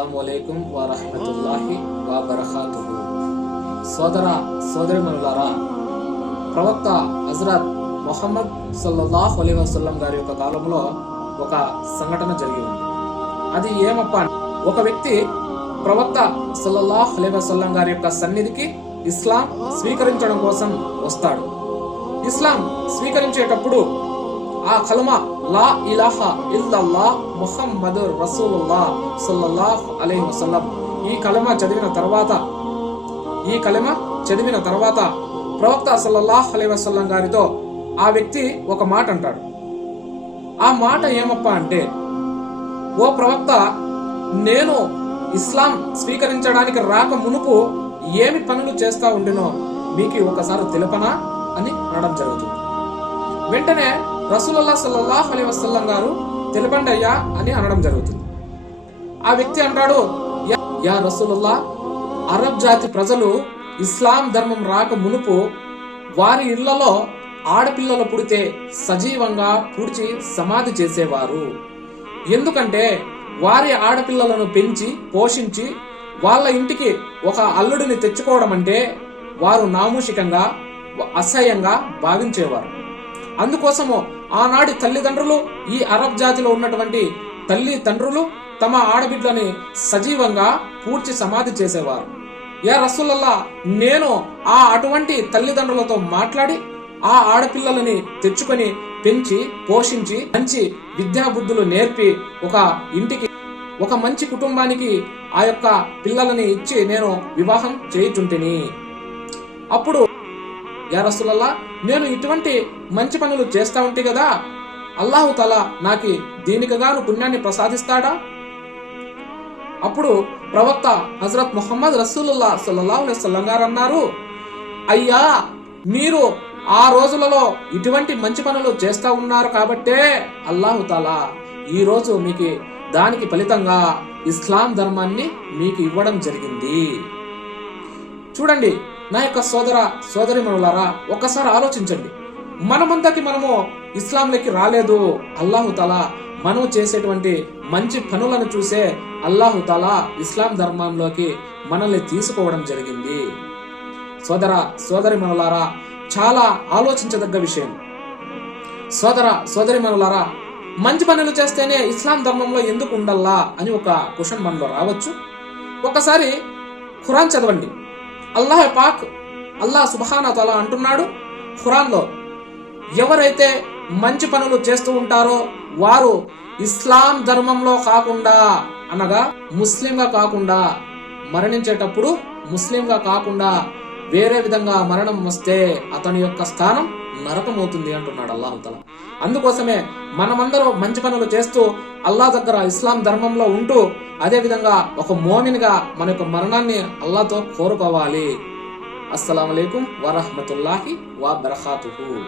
అస్సలం వలైకుం వరహమతుల్లాహి వబర్కాతుహు సోదర సోదరిమనులారా ప్రవక్త హజరత్ మొహమ్మద్ సల్లల్లాహు అలీ వసల్లం గారి యొక్క కాలంలో ఒక సంఘటన జరిగి ఉంది అది ఏమప్ప ఒక వ్యక్తి ప్రవక్త సల్లల్లాహు అలీ వసల్లం గారి యొక్క సన్నిధికి ఇస్లాం స్వీకరించడం కోసం వస్తాడు. ఇస్లాం స్వీకరించేటప్పుడు ఆ కలమ లా ఇలాహా ఇల్లల్లా ముహమ్మద్ రసూలుల్లా సల్లల్లాహ్ అలైహి వసల్లం. ఈ కలమ చదివిన తర్వాత ఈ కలమ చదివిన తర్వాత ప్రవక్త సల్లల్లాహ్ అలైహి వసల్లం గారితో ఆ వ్యక్తి ఒక మాట అంటాడు. ఆ మాట ఏమప్పా అంటే ఓ ప్రవక్త నేను ఇస్లాం స్వీకరించడానికి రాక మునుపు ఏమి పనులు చేస్తా ఉండినో మీకు ఒకసారి తెలుపనా అని అనడం జరుగుతుంది. వెంటనే రసూలల్లా సల్లల్లాహ్ అలీ వసల్లం గారు తెలుపండి అయ్యా అని అనడం జరుగుతుంది. ఆ వ్యక్తి అంటాడు "యా- యా అరబ్ జాతి ప్రజలు ఇస్లాం ధర్మం రాక మునుపు వారి ఇళ్ళలో ఆడపిల్లలు పుడితే సజీవంగా పూడ్చి సమాధి చేసేవారు. ఎందుకంటే వారి ఆడపిల్లలను పెంచి పోషించి వాళ్ళ ఇంటికి ఒక అల్లుడిని తెచ్చుకోవడం అంటే వారు నామూషికంగా అసహ్యంగా భావించేవారు. అందుకోసము ఆనాటి తల్లిదండ్రులు ఈ అరబ్ జాతిలో ఉన్నటువంటి తల్లి తండ్రులు తమ ఆడబిడ్డలని సజీవంగా పూడ్చి సమాధి చేసేవారు. యా రసూలల్లా నేను ఆ అటువంటి తల్లిదండ్రులతో మాట్లాడి ఆ ఆడపిల్లలని తెచ్చుకొని పెంచి పోషించి మంచి విద్యాబుద్ధులు నేర్పి ఒక ఇంటికి ఒక మంచి కుటుంబానికి ఆ యొక్క పిల్లలని ఇచ్చి నేను వివాహం చేయుచుంటిని. అప్పుడు యారసులల్లా నేను ఇటువంటి మంచి పనులు చేస్తా ఉంటే కదా అల్లాహు తల నాకు దీనికిగాను పుణ్యాన్ని ప్రసాదిస్తాడా? అప్పుడు ప్రవక్త హజరత్ ముహమ్మద్ రసూలుల్లా సల్లల్లాహు అలైహి గారు అన్నారు అయ్యా మీరు ఆ రోజులలో ఇటువంటి మంచి పనులు చేస్తా ఉన్నారు కాబట్టే అల్లాహు తాలా ఈ రోజు మీకు దానికి ఫలితంగా ఇస్లాం ధర్మాన్ని మీకు ఇవ్వడం జరిగింది. చూడండి నా యొక్క సోదర సోదరిమణులారా ఒక్కసారి ఆలోచించండి. మనమంతకి మనము ఇస్లాంలోకి రాలేదు. అల్లాహుతలా మనం చేసేటువంటి మంచి పనులను చూసే అల్లాహుతలా ఇస్లాం ధర్మంలోకి మనల్ని తీసుకోవడం జరిగింది. సోదర సోదరిమణులారా చాలా ఆలోచించదగ్గ విషయం. సోదర సోదరిమణులారా మంచి పనులు చేస్తేనే ఇస్లాం ధర్మంలో ఎందుకు ఉండల్లా అని ఒక క్వశ్చన్ మనలో రావచ్చు. ఒకసారి ఖురాన్ చదవండి. అల్లాహ్ పాక్ అల్లాహ్ సుబహానా తలా అంటున్నాడు ఖురాన్లో. ఎవరైతే మంచి పనులు చేస్తూ ఉంటారో వారు ఇస్లాం ధర్మంలో కాకుండా అనగా ముస్లింగా కాకుండా మరణించేటప్పుడు ముస్లింగా కాకుండా వేరే విధంగా మరణం వస్తే అతని యొక్క స్థానం నరకమవుతుంది అంటున్నాడు అల్లాహుతల అందుకోసమే మనమందరం మంచి పనులు చేస్తూ అల్లా దగ్గర ఇస్లాం ధర్మంలో ఉంటూ అదే విధంగా ఒక మోమిన్గా మన యొక్క మరణాన్ని అల్లాతో కోరుకోవాలి. అస్సలం వరహమతుల్లాహి వబర్కాతుహు.